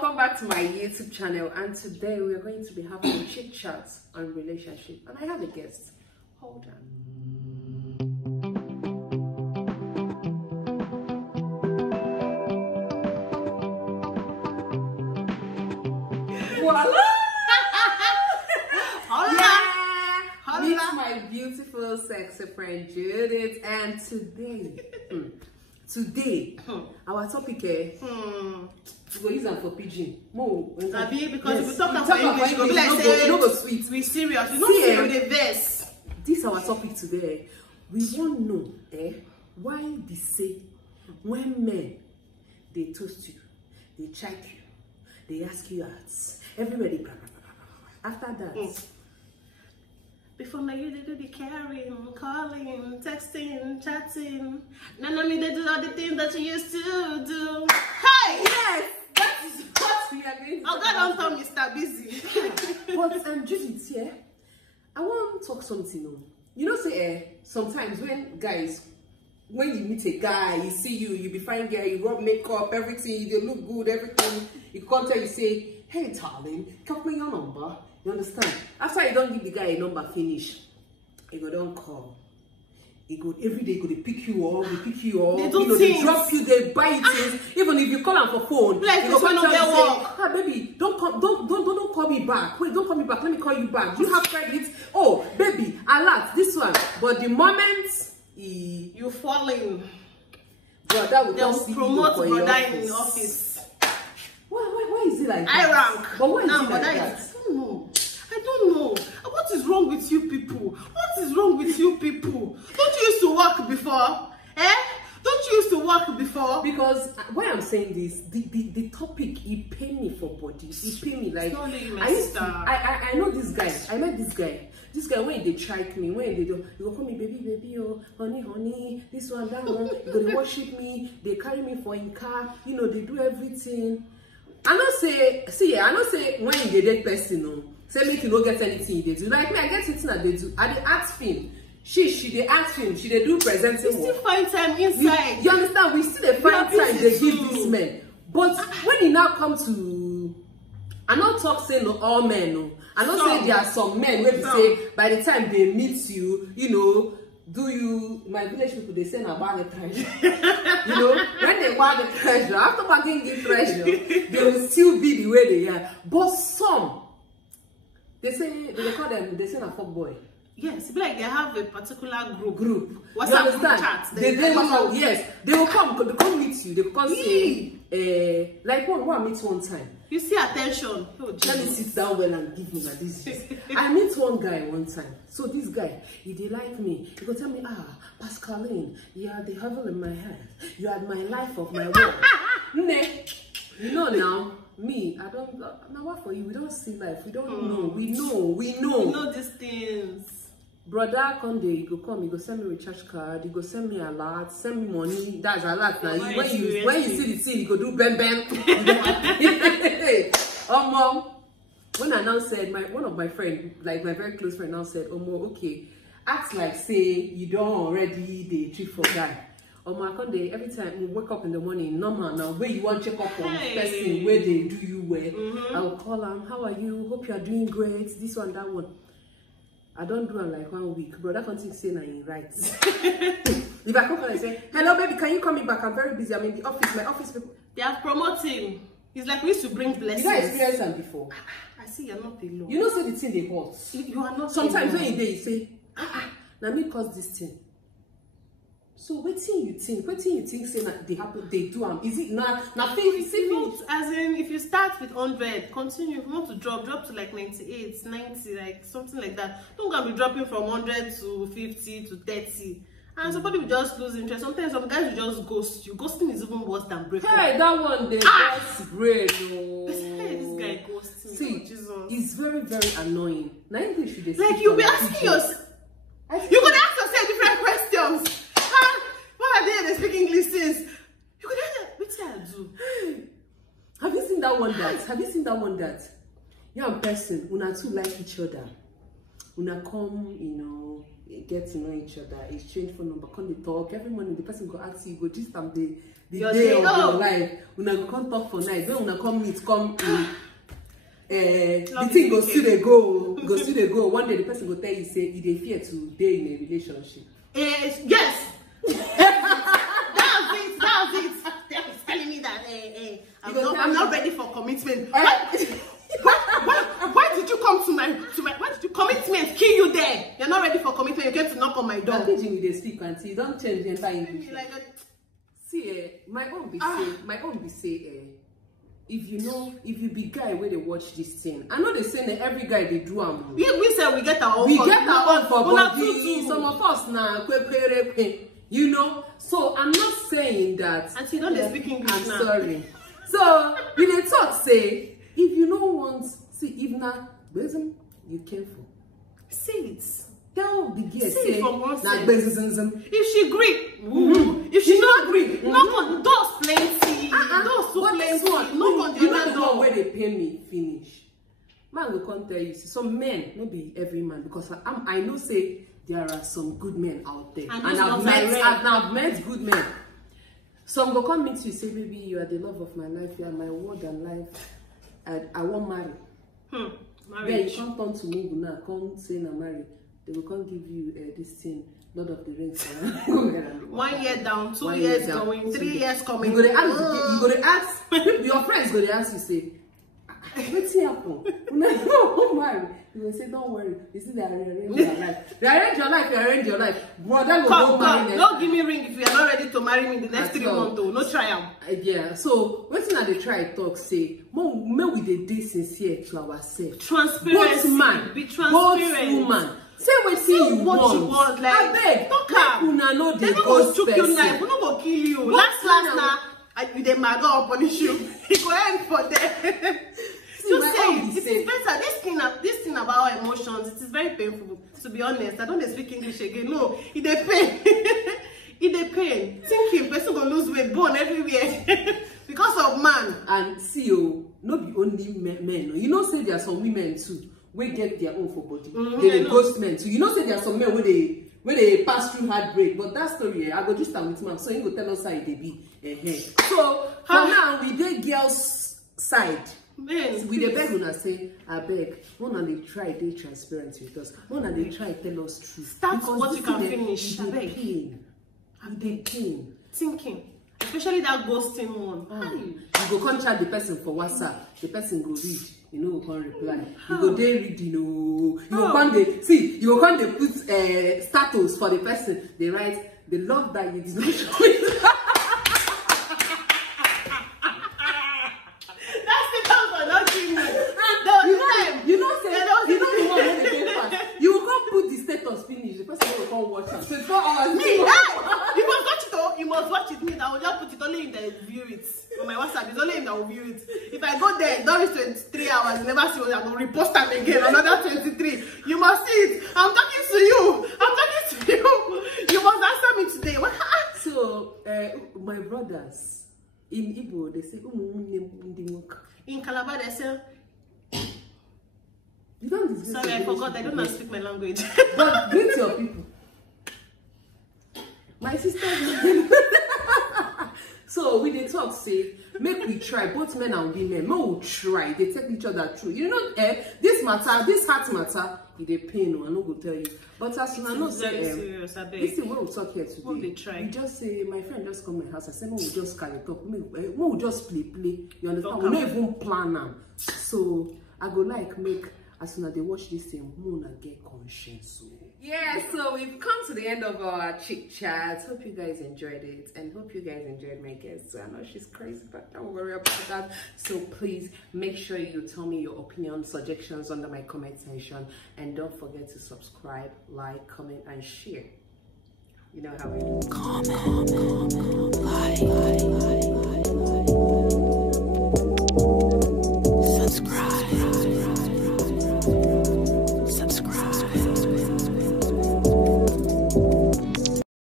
welcome back to my YouTube channel, and today we are going to be having a chit chat on relationship, and I have a guest. Hold on. Voila! Yeah! Meet my beautiful, sexy friend Judith, and today, our topic is we go use them for pidgin. Because yes. if we talk about English, we like say sweet. We serious. You know, we the verse. This is our topic today. We want to know why they say when men they toast you, they check you, they ask you out, everybody blah, blah, blah, blah. After that. Before my you they do the carrying, calling, texting, chatting. None of me they do all the things that you used to do. Hey! Yes! That is what we are going to do. Oh God, don't tell me Mr. Busy. But Judith, yeah, I want to talk something. You know, say sometimes when you meet a guy, you see you be fine girl, you rub makeup, everything, you look good, everything. You come tell you say, hey darling, give me your number. You understand? After you don't give the guy a number finish, he go don't call. He go every day, go they pick you up, They do they drop you, they buy you things. Even if you call him for phone, like he this go one of their work. ah baby, don't call me back. Wait, don't call me back. Let me call you back. Do you have credit? Oh baby, alert this one. But the moment you fall in, brother will they'll see promote you brother in the office. Why is it like that? I rank. But why is now, it like that? I don't know. What is wrong with you people? What is wrong with you people? Don't you used to work before? Don't you used to work before? Because why I'm saying this, the topic, he pay me for body. He pay me like I know this guy. I met this guy. This guy, when they strike me, when they do, you go call me baby, oh, honey, this one, that one. They worship me. They carry me for in car. You know, they do everything. I don't say when they date person, say make you no get anything they do. Like me, I get it that they do. I dey ask film. She dey ask film. She dey do presenting. We still find time inside. You understand? We still dey find time they give these men. But when it now come to, I not talk say no all men. No, I not say there are some men where they say by the time they meet you, you know. Do you, my village people, they say na bag the treasure. You know, when they bag the treasure, after bagging the treasure, they will still be the way they are. But some, they call them, they say na fuck boy. Yes, it's like they have a particular group. What's that group chat? Yes, they will come meet you. They will come say, like one meet one time. You see attention. Oh, let me sit down well and give me like this. I meet one guy one time. So this guy, he dey like me. He go tell me, Pascaline, you are the heaven in my head. You are my life of my world. You know now, me, I don't now what for you? We don't see life. We don't know. We know. We know these things. Brother Conde, you go come, you go send me recharge card, you go send me alert, send me money. That's alert now. When you see the thing, you go do bam. Mom, when I now said one of my friend, like my very close friend now said, okay, act like say you don't already the treat for guy. Conde, every time you wake up in the morning, normal now, where you want to check up on person, where they do you well. I will call them, how are you? Hope you are doing great. This one, that one. I don't do it like 1 week, brother. Continue saying I'm right. If I come and say, hello baby, can you call me back? I'm very busy. I'm in the office. My office people. They have promoted him. It's like we used to bring blessings. You guys experienced them before. I see you're not alone. You know, say the thing they hot. You are not. Sometimes when you say, now me cause this thing. So what thing you think? Say that they happen, they do Is it nothing? As in, if you start with 100, continue. If you want to drop to like 98, 90, like something like that. Don't go and be dropping from 100 to 50 to 30. And somebody will just lose interest. Sometimes some guys will just ghost you. Ghosting is even worse than breakup. Hey, that one they just great. This guy ghosting. See, Jesus. It's very, very annoying. Now English should like you'll be asking yourself. You could ask yourself different questions. Why are they speak English since? You could ask, what I do? Have you seen that one that you and person, una two like each other. Una come, you know, get to know each other, exchange phone number, come they talk. Every morning the person go ask you, go just the day of your life, una go come talk for night, when una come meet, the thing go still dey go, one day the person go tell you say e dey fear to dey in a relationship. Yes. That's it. They're telling me that I'm not ready for commitment. Why did you come to my why did you commitment kill you there? You're not ready for commitment, you came to knock on my door. I think you dey speak and see, don't change the entire English. See, my own be say, if you be guy where they watch this thing, I know they say that every guy they do am. We say we get our own. We get our own for body. Some of us now, you know. So I'm not saying that. And you don't speak English. I'm sorry. So we dey talk say, if you don't want, see, if not, listen, you careful. See it. Tell the girl say, if she agree, if she not agree, knock on the doors plenty. Doors so plenty. Knock on the other door. Where they pay me finish. Man will come tell you, see, some men, not be every man, because I know say there are some good men out there, and I've met good men. Some go come meet you, say, baby, you are the love of my life, you are my word and life. I won't marry. Then you come turn to me now, come say na marry. They will come give you this thing, Lord of the Rings. 1 year down, 2 years going, 3 years coming. You go to ask your friends. Go to ask you say, what's happen? No, marry. You will say, don't worry. You see, they arrange your life. They arrange your life. They arrange your life. Brother, go marry. Don't give me ring if you are not ready to marry me in the next 3 months. Though, no trial. Yeah. So what's not they try talk say, may we dey sincere to ourselves. Transparency. Both man, be transparent. Both woman. Say what you want. Like, I beg. Talk am. Una no dey go choke you knife. We no go kill you. Last now, you dey maga or punish you. It go end for them. Just say it is better. This thing about emotions, it is very painful. To be honest, I don't speak English again. No, it dey pain. It dey pain. Thinking person go lose weight, bone everywhere because of man. And see, not be only men. You know, say there are some women too. We get their own for body. They ghost men. So you know say there are some men where they pass through heartbreak. But that story, I go just stand with man. So you go tell us how they be. So for now, we dey girls' side. Men, we dey beg una say, I beg. One they try dey transparent with us. One they try tell us truth. Start what you can finish. I beg. Pain. Thinking. Especially that ghosting one. You go come chat the person for WhatsApp. The person go read. You know, can't reply. You go there read, you know. You go come they see. You go come they put status for the person. They write the love that you did not show it. That's the time for not giving me. You know the one when they get fast. You will come put the status finish. The person will come watch it. 24 hours. Me, you must watch it. Me, I will just put it only if they view it. On my WhatsApp, it's only if they will view it. If I go there, don't reach 23 hours, you never see what I'm going to repost them again. Another 23. You must see it. I'm talking to you. You must answer me today. So, my brothers in Igbo, they say, in Calabar, they say, you don't disgrace. Sorry, I forgot. I don't know how to speak my language. But greet your people. My sister. So we dey talk say, make we try, both men and women, make we try. They take each other through. You know, this heart matter, they pain. I no go tell you. But as you know, say, serious, I beg. this is what we talk here today. What they try? We just say, my friend just come to my house. I say, we just carry talk. We just play. You understand? We don't even plan them. So I go make. As soon as they watch this thing, Mona get conscience. Yeah, so we've come to the end of our chit chat. Hope you guys enjoyed it, and hope you guys enjoyed my guest. So I know she's crazy, but don't worry about that. So please make sure you tell me your opinion, suggestions under my comment section, and don't forget to subscribe, like, comment, and share. You know how we do. Comment, like.